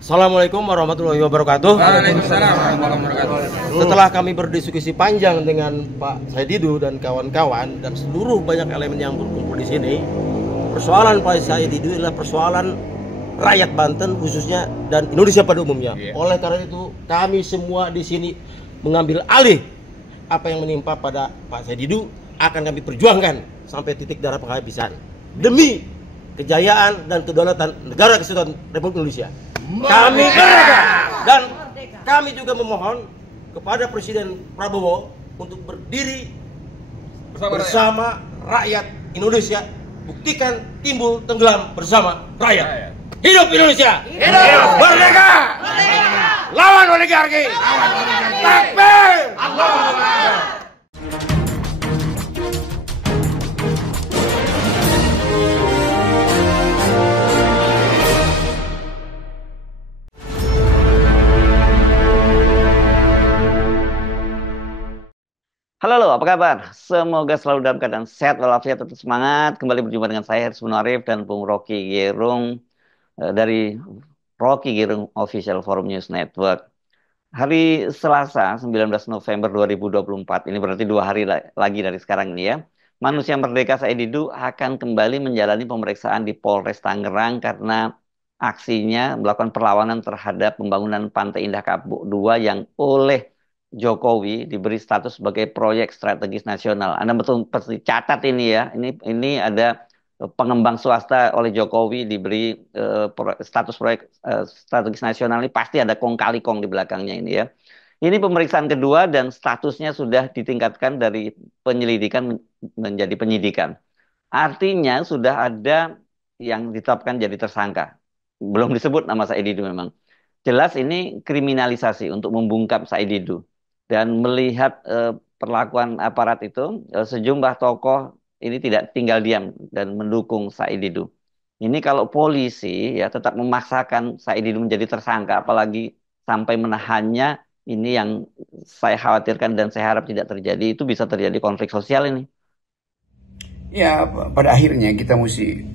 Assalamualaikum warahmatullahi wabarakatuh. Waalaikumsalam warahmatullahi wabarakatuh. Setelah kami berdiskusi panjang dengan Pak Said Didu dan kawan-kawan dan seluruh banyak elemen yang berkumpul di sini, persoalan Pak Said Didu adalah persoalan rakyat Banten khususnya dan Indonesia pada umumnya. Oleh karena itu, kami semua di sini mengambil alih apa yang menimpa pada Pak Said Didu akan kami perjuangkan sampai titik darah penghabisan demi kejayaan dan kedaulatan negara kesatuan Republik Indonesia. Kami dan kami juga memohon kepada Presiden Prabowo untuk berdiri bersama rakyat Indonesia, buktikan timbul tenggelam bersama rakyat. Hidup Indonesia! Hidup! Merdeka! Merdeka! Lawan oligarki! Takbir! Allahu Akbar! Halo, apa kabar? Semoga selalu dalam keadaan sehat walafiat, tetap semangat. Kembali berjumpa dengan saya, Haris Munarif dan Bung Rocky Gerung dari Rocky Gerung Official Forum News Network. Hari Selasa, 19 November 2024, ini berarti 2 hari lagi dari sekarang ini ya. Manusia Merdeka Said Didu akan kembali menjalani pemeriksaan di Polres Tangerang karena aksinya melakukan perlawanan terhadap pembangunan Pantai Indah Kapuk II yang oleh Jokowi diberi status sebagai proyek strategis nasional. Anda betul pasti catat ini ya. Ini ada pengembang swasta oleh Jokowi diberi status proyek strategis nasional, ini pasti ada kong kali kong di belakangnya ini ya. Ini pemeriksaan kedua dan statusnya sudah ditingkatkan dari penyelidikan menjadi penyidikan. Artinya sudah ada yang ditetapkan jadi tersangka. Belum disebut nama Said Didu memang. Jelas ini kriminalisasi untuk membungkam Said Didu. Dan melihat perlakuan aparat itu, sejumlah tokoh ini tidak tinggal diam dan mendukung Said Didu. Ini kalau polisi ya tetap memaksakan Said Didu menjadi tersangka, apalagi sampai menahannya, ini yang saya khawatirkan dan saya harap tidak terjadi. Itu bisa terjadi konflik sosial ini. Ya, pada akhirnya kita mesti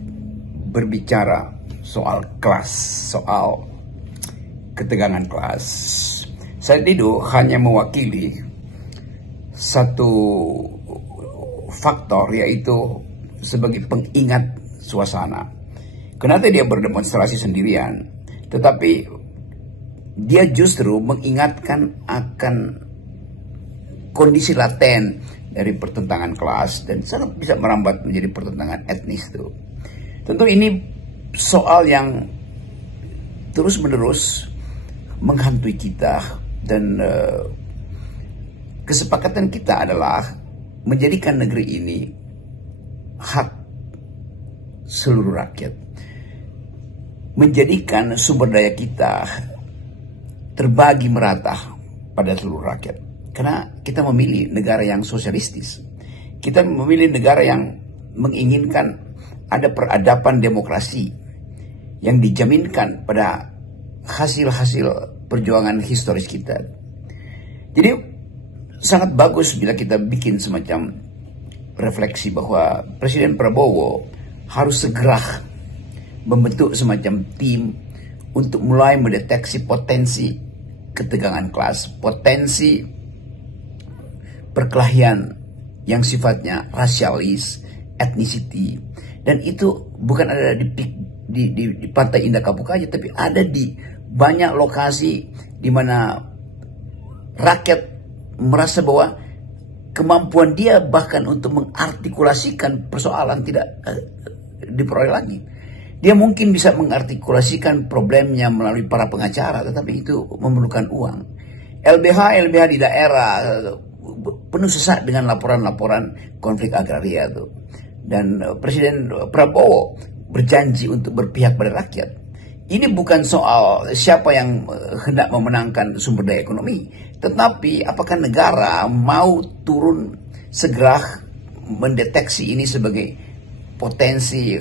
berbicara soal kelas, soal ketegangan kelas. Said Didu hanya mewakili satu faktor, yaitu sebagai pengingat suasana. Kenapa dia berdemonstrasi sendirian, tetapi dia justru mengingatkan akan kondisi laten dari pertentangan kelas dan sangat bisa merambat menjadi pertentangan etnis itu. Tentu ini soal yang terus-menerus menghantui kita. Dan kesepakatan kita adalah menjadikan negeri ini hak seluruh rakyat. Menjadikan sumber daya kita terbagi merata pada seluruh rakyat. Karena kita memilih negara yang sosialistis. Kita memilih negara yang menginginkan ada peradaban demokrasi yang dijaminkan pada hasil-hasil perjuangan historis kita. Jadi sangat bagus bila kita bikin semacam refleksi bahwa Presiden Prabowo harus segera membentuk semacam tim untuk mulai mendeteksi potensi ketegangan kelas, potensi perkelahian yang sifatnya rasialis, ethnicity, dan itu bukan ada di Pantai Indah Kapuk aja, tapi ada di banyak lokasi di mana rakyat merasa bahwa kemampuan dia bahkan untuk mengartikulasikan persoalan tidak diperoleh lagi. Dia mungkin bisa mengartikulasikan problemnya melalui para pengacara, tetapi itu memerlukan uang. LBH di daerah penuh sesak dengan laporan-laporan konflik agraria itu. Dan Presiden Prabowo berjanji untuk berpihak pada rakyat. Ini bukan soal siapa yang hendak memenangkan sumber daya ekonomi, tetapi apakah negara mau turun segera mendeteksi ini sebagai potensi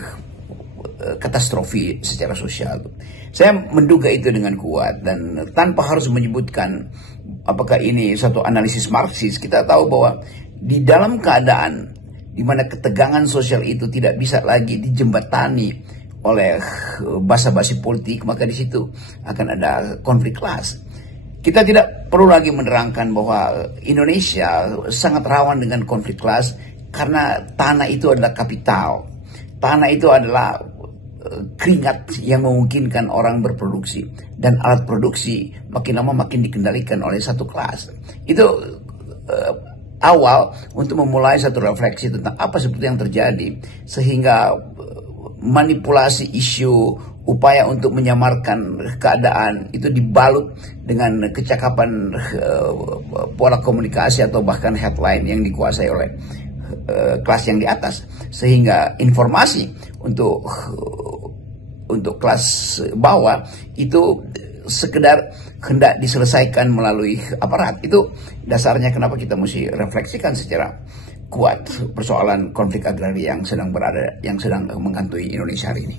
katastrofi secara sosial. Saya menduga itu dengan kuat, dan tanpa harus menyebutkan apakah ini suatu analisis Marxis, kita tahu bahwa di dalam keadaan di mana ketegangan sosial itu tidak bisa lagi dijembatani oleh basa-basi politik, maka di situ akan ada konflik kelas. Kita tidak perlu lagi menerangkan bahwa Indonesia sangat rawan dengan konflik kelas karena tanah itu adalah kapital. Tanah itu adalah keringat yang memungkinkan orang berproduksi, dan alat produksi makin lama makin dikendalikan oleh satu kelas. Itu awal untuk memulai satu refleksi tentang apa sebetulnya yang terjadi, sehingga manipulasi isu, upaya untuk menyamarkan keadaan itu dibalut dengan kecakapan pola komunikasi atau bahkan headline yang dikuasai oleh kelas yang di atas, sehingga informasi untuk kelas bawah itu sekedar hendak diselesaikan melalui aparat. Itu dasarnya kenapa kita mesti refleksikan secara kuat persoalan konflik agraria yang sedang menghantui Indonesia hari ini.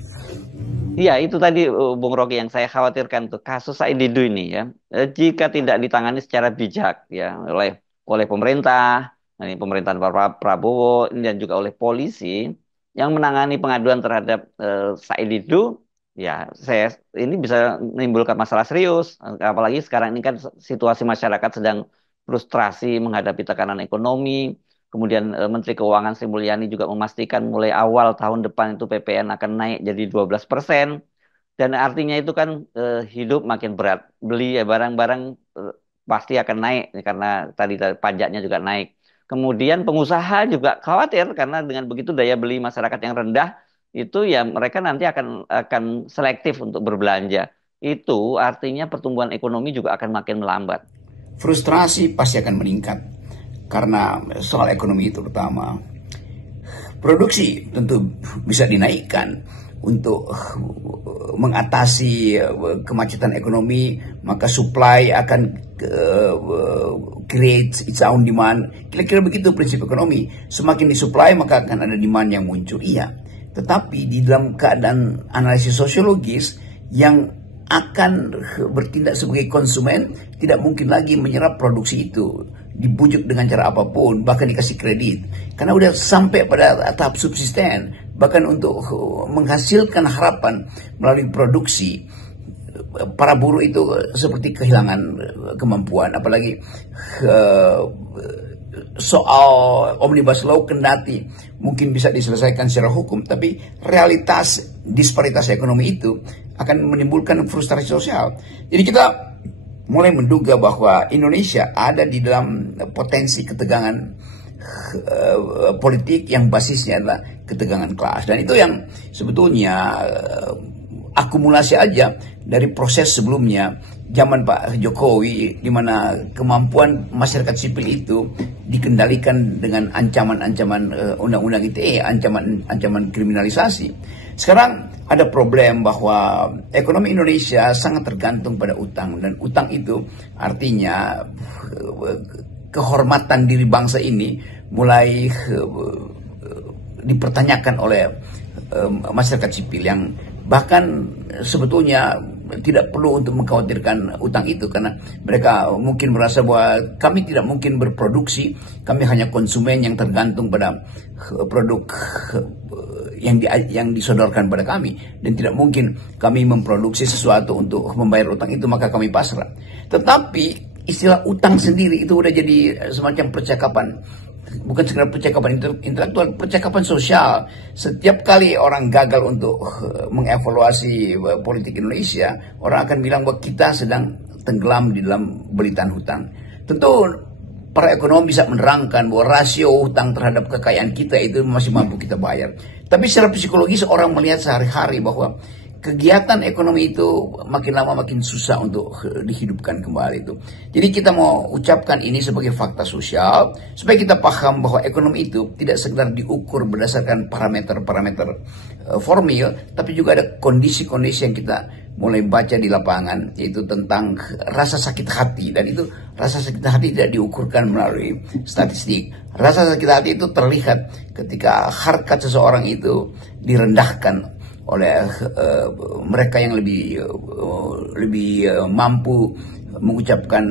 Iya, itu tadi Bung Rocky yang saya khawatirkan tuh, kasus Said Didu ini ya. Jika tidak ditangani secara bijak ya oleh pemerintah, ini pemerintahan Pak Prabowo dan juga oleh polisi yang menangani pengaduan terhadap Said Didu, ya ini bisa menimbulkan masalah serius. Apalagi sekarang ini kan situasi masyarakat sedang frustrasi menghadapi tekanan ekonomi. Kemudian Menteri Keuangan Sri Mulyani juga memastikan mulai awal tahun depan itu PPN akan naik jadi 12%. Dan artinya itu kan hidup makin berat. Beli barang-barang pasti akan naik karena tadi pajaknya juga naik. Kemudian pengusaha juga khawatir karena dengan begitu daya beli masyarakat yang rendah itu ya mereka nanti akan selektif untuk berbelanja. Itu artinya pertumbuhan ekonomi juga akan makin melambat. Frustrasi pasti akan meningkat. Karena soal ekonomi terutama, produksi tentu bisa dinaikkan untuk mengatasi kemacetan ekonomi, maka supply akan create its own demand. Kira-kira begitu prinsip ekonomi. Semakin disupply maka akan ada demand yang muncul. Iya, tetapi di dalam keadaan analisis sosiologis yang akan bertindak sebagai konsumen tidak mungkin lagi menyerap produksi itu, dibujuk dengan cara apapun, bahkan dikasih kredit, karena udah sampai pada tahap subsisten. Bahkan untuk menghasilkan harapan melalui produksi, para buruh itu seperti kehilangan kemampuan. Apalagi soal Omnibus Law kendati mungkin bisa diselesaikan secara hukum, tapi realitas disparitas ekonomi itu akan menimbulkan frustrasi sosial. Jadi kita mulai menduga bahwa Indonesia ada di dalam potensi ketegangan politik yang basisnya adalah ketegangan kelas. Dan itu yang sebetulnya akumulasi aja dari proses sebelumnya, zaman Pak Jokowi, di mana kemampuan masyarakat sipil itu dikendalikan dengan ancaman-ancaman undang-undang ITE, ancaman kriminalisasi. Sekarang ada problem bahwa ekonomi Indonesia sangat tergantung pada utang, dan utang itu artinya kehormatan diri bangsa ini mulai dipertanyakan oleh masyarakat sipil yang bahkan sebetulnya tidak perlu untuk mengkhawatirkan utang itu, karena mereka mungkin merasa bahwa kami tidak mungkin berproduksi, kami hanya konsumen yang tergantung pada produk yang disodorkan pada kami, dan tidak mungkin kami memproduksi sesuatu untuk membayar utang itu, maka kami pasrah. Tetapi istilah utang sendiri itu udah jadi semacam percakapan, bukan sekedar percakapan intelektual, percakapan sosial. Setiap kali orang gagal untuk mengevaluasi politik Indonesia, orang akan bilang bahwa kita sedang tenggelam di dalam belitan hutang. Tentu para ekonom bisa menerangkan bahwa rasio hutang terhadap kekayaan kita itu masih mampu kita bayar. Tapi secara psikologis orang melihat sehari-hari bahwa kegiatan ekonomi itu makin lama makin susah untuk dihidupkan kembali itu. Jadi kita mau ucapkan ini sebagai fakta sosial supaya kita paham bahwa ekonomi itu tidak sekedar diukur berdasarkan parameter-parameter formil, tapi juga ada kondisi-kondisi yang kita mulai baca di lapangan, yaitu tentang rasa sakit hati. Dan itu rasa sakit hati tidak diukurkan melalui statistik. Rasa sakit hati itu terlihat ketika harkat seseorang itu direndahkan oleh mereka yang lebih mampu mengucapkan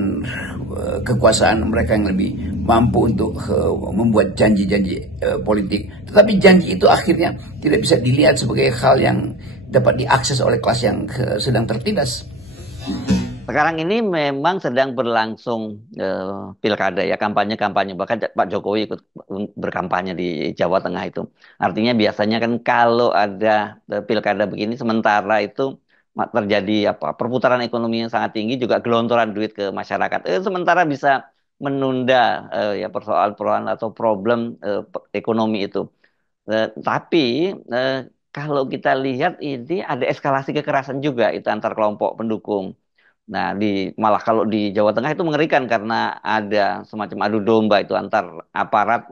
kekuasaan, mereka yang lebih mampu untuk membuat janji-janji politik. Tetapi janji itu akhirnya tidak bisa dilihat sebagai hal yang dapat diakses oleh kelas yang sedang tertindas. Sekarang ini memang sedang berlangsung pilkada ya, kampanye-kampanye, bahkan Pak Jokowi ikut berkampanye di Jawa Tengah itu. Artinya biasanya kan kalau ada pilkada begini sementara itu terjadi perputaran ekonomi yang sangat tinggi, juga gelontoran duit ke masyarakat. Sementara bisa menunda ya persoalan-persoalan atau problem ekonomi itu. Tapi kalau kita lihat ini ada eskalasi kekerasan juga itu antar kelompok pendukung. Nah, malah kalau di Jawa Tengah itu mengerikan karena ada semacam adu domba itu antar aparat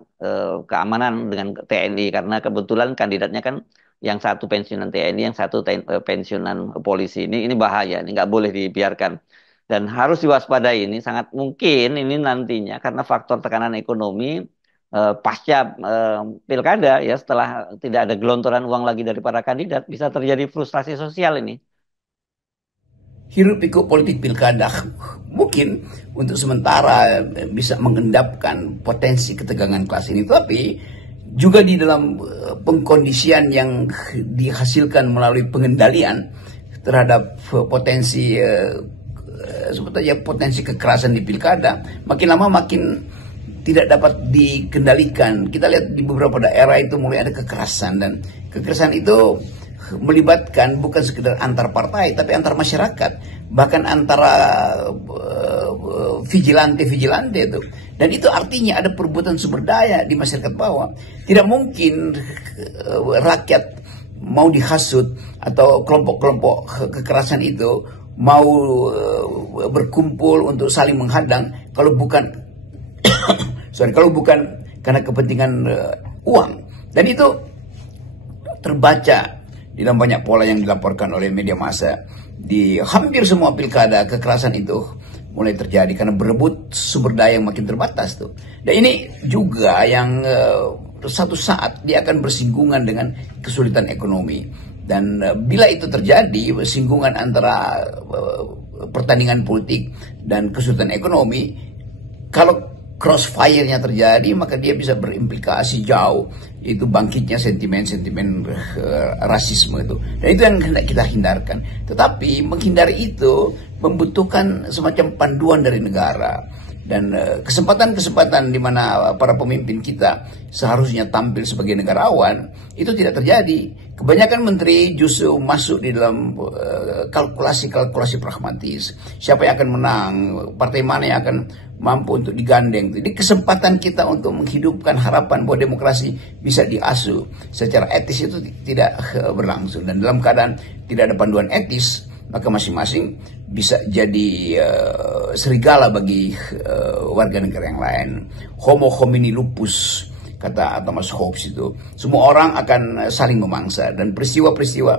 keamanan dengan TNI, karena kebetulan kandidatnya kan yang satu pensiunan TNI, yang satu pensiunan polisi. Ini bahaya, ini nggak boleh dibiarkan dan harus diwaspadai. Ini sangat mungkin ini nantinya karena faktor tekanan ekonomi pasca pilkada ya, setelah tidak ada gelontoran uang lagi dari para kandidat, bisa terjadi frustrasi sosial ini. Hiruk pikuk politik pilkada mungkin untuk sementara bisa mengendapkan potensi ketegangan kelas ini, tapi juga di dalam pengkondisian yang dihasilkan melalui pengendalian terhadap potensi sebetulnya potensi kekerasan di pilkada, makin lama makin tidak dapat dikendalikan. Kita lihat di beberapa daerah itu mulai ada kekerasan, dan kekerasan itu melibatkan bukan sekedar antar partai tapi antar masyarakat, bahkan antara vigilante itu. Dan itu artinya ada perbuatan sumber daya di masyarakat bawah. Tidak mungkin rakyat mau dihasut atau kelompok-kelompok kekerasan itu mau berkumpul untuk saling menghadang kalau bukan kalau bukan karena kepentingan uang. Dan itu terbaca di dalam banyak pola yang dilaporkan oleh media massa. Di hampir semua pilkada kekerasan itu mulai terjadi karena berebut sumber daya yang makin terbatas tuh. Dan ini juga yang satu saat dia akan bersinggungan dengan kesulitan ekonomi. Dan bila itu terjadi, singgungan antara pertandingan politik dan kesulitan ekonomi, kalau crossfire-nya terjadi, maka dia bisa berimplikasi jauh, itu bangkitnya sentimen-sentimen rasisme itu. Dan itu yang hendak kita hindarkan. Tetapi menghindari itu membutuhkan semacam panduan dari negara. Dan kesempatan-kesempatan di mana para pemimpin kita seharusnya tampil sebagai negarawan, itu tidak terjadi. Kebanyakan menteri justru masuk di dalam kalkulasi-kalkulasi pragmatis. Siapa yang akan menang, partai mana yang akan mampu untuk digandeng. Jadi kesempatan kita untuk menghidupkan harapan bahwa demokrasi bisa diasuh secara etis itu tidak berlangsung. Dan dalam keadaan tidak ada panduan etis, maka masing-masing bisa jadi serigala bagi warga negara yang lain. Homo homini lupus, kata Thomas Hobbes itu. Semua orang akan saling memangsa, dan peristiwa-peristiwa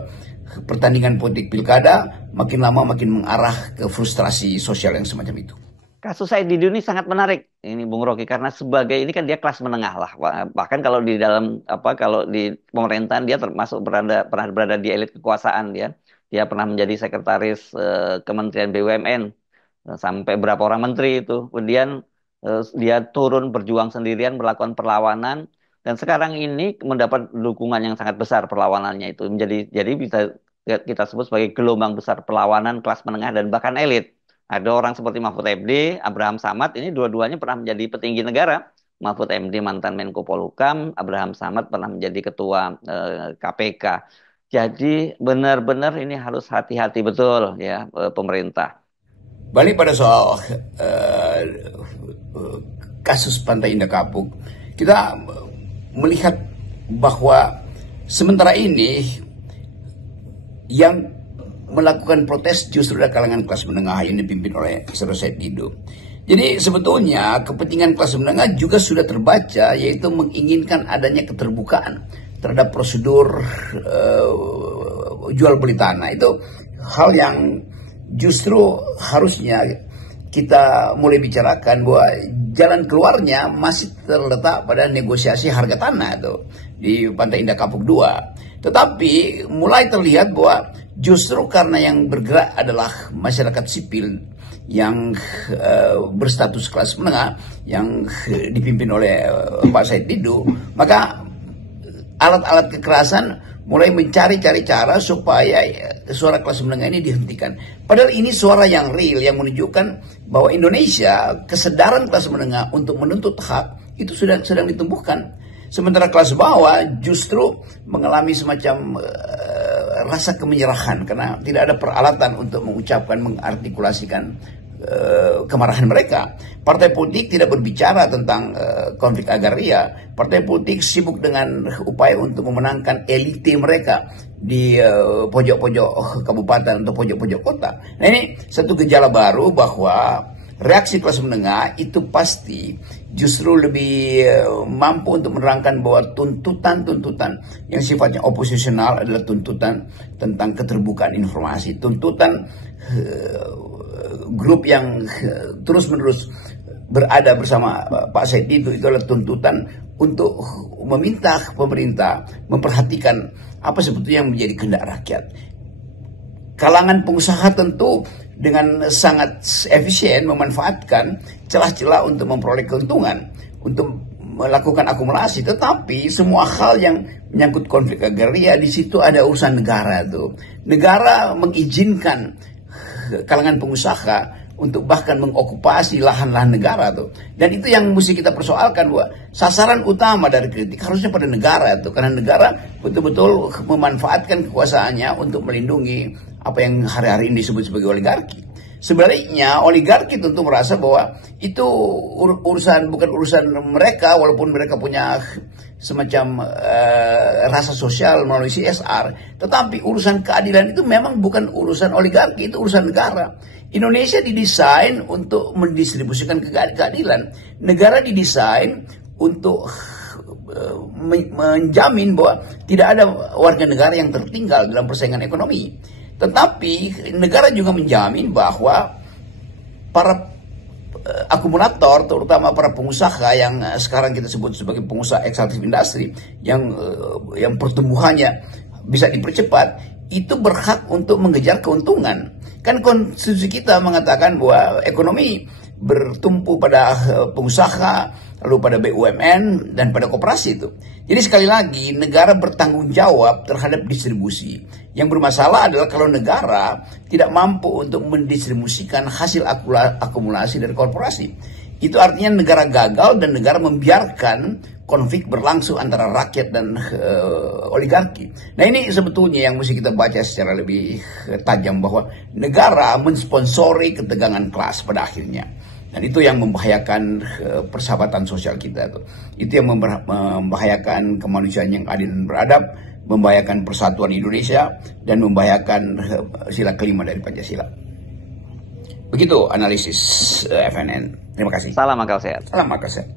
pertandingan politik pilkada makin lama makin mengarah ke frustrasi sosial yang semacam itu. Kasus Said Didu ini sangat menarik ini Bung Rocky, karena sebagai ini kan dia kelas menengah lah, bahkan kalau di dalam kalau di pemerintahan dia termasuk pernah berada di elit kekuasaan. Dia pernah menjadi sekretaris Kementerian BUMN sampai berapa orang menteri itu. Kemudian dia turun berjuang sendirian melakukan perlawanan, dan sekarang ini mendapat dukungan yang sangat besar perlawanannya itu, jadi bisa kita sebut sebagai gelombang besar perlawanan kelas menengah dan bahkan elit. Ada orang seperti Mahfud MD, Abraham Samad, ini dua-duanya pernah menjadi petinggi negara. Mahfud MD mantan Menko Polhukam, Abraham Samad pernah menjadi ketua KPK. Jadi benar-benar ini harus hati-hati betul ya pemerintah. Balik pada soal kasus Pantai Indah Kapuk, kita melihat bahwa sementara ini yang melakukan protes justru dari kalangan kelas menengah yang dipimpin oleh Saudara Said Didu. Jadi sebetulnya kepentingan kelas menengah juga sudah terbaca, yaitu menginginkan adanya keterbukaan terhadap prosedur jual beli tanah. Itu hal yang justru harusnya kita mulai bicarakan, bahwa jalan keluarnya masih terletak pada negosiasi harga tanah itu di Pantai Indah Kapuk 2. Tetapi mulai terlihat bahwa justru karena yang bergerak adalah masyarakat sipil yang berstatus kelas menengah yang dipimpin oleh Pak Said Didu, maka alat-alat kekerasan mulai mencari-cari cara supaya suara kelas menengah ini dihentikan. Padahal ini suara yang real, yang menunjukkan bahwa Indonesia, kesadaran kelas menengah untuk menuntut hak itu sedang ditumbuhkan. Sementara kelas bawah justru mengalami semacam rasa kemenyerahan karena tidak ada peralatan untuk mengucapkan, mengartikulasikan kemarahan mereka. Partai politik tidak berbicara tentang konflik agraria. Partai politik sibuk dengan upaya untuk memenangkan elite mereka di pojok-pojok kabupaten atau pojok-pojok kota. Nah, ini satu gejala baru bahwa reaksi kelas menengah itu pasti justru lebih mampu untuk menerangkan bahwa tuntutan-tuntutan yang sifatnya oposisional adalah tuntutan tentang keterbukaan informasi, tuntutan grup yang terus-menerus berada bersama Pak Said Didu itu adalah tuntutan untuk meminta pemerintah memperhatikan apa sebetulnya yang menjadi kehendak rakyat. Kalangan pengusaha tentu dengan sangat efisien memanfaatkan celah-celah untuk memperoleh keuntungan, untuk melakukan akumulasi. Tetapi semua hal yang menyangkut konflik agraria, di situ ada urusan negara tuh. Negara mengizinkan kalangan pengusaha untuk bahkan mengokupasi lahan-lahan negara tuh. Dan itu yang mesti kita persoalkan, bahwa sasaran utama dari kritik harusnya pada negara tuh, karena negara betul-betul memanfaatkan kekuasaannya untuk melindungi apa yang hari-hari ini disebut sebagai oligarki. Sebaliknya oligarki tentu merasa bahwa itu bukan urusan mereka, walaupun mereka punya semacam rasa sosial melalui CSR, tetapi urusan keadilan itu memang bukan urusan oligarki, itu urusan negara. Indonesia didesain untuk mendistribusikan keadilan. Negara didesain untuk menjamin bahwa tidak ada warga negara yang tertinggal dalam persaingan ekonomi. Tetapi negara juga menjamin bahwa para akumulator, terutama para pengusaha yang sekarang kita sebut sebagai pengusaha extractive industry, yang pertumbuhannya bisa dipercepat, itu berhak untuk mengejar keuntungan. Kan konstitusi kita mengatakan bahwa ekonomi bertumpu pada pengusaha, lalu pada BUMN, dan pada koperasi itu. Jadi sekali lagi, negara bertanggung jawab terhadap distribusi. Yang bermasalah adalah kalau negara tidak mampu untuk mendistribusikan hasil akumulasi dari korporasi. Itu artinya negara gagal dan negara membiarkan konflik berlangsung antara rakyat dan oligarki. Nah, ini sebetulnya yang mesti kita baca secara lebih tajam, bahwa negara mensponsori ketegangan kelas pada akhirnya. Dan itu yang membahayakan persahabatan sosial kita. Itu yang membahayakan kemanusiaan yang adil dan beradab, membahayakan persatuan Indonesia, dan membahayakan sila kelima dari Pancasila. Begitu analisis FNN. Terima kasih. Salam akal sehat. Salam akal sehat.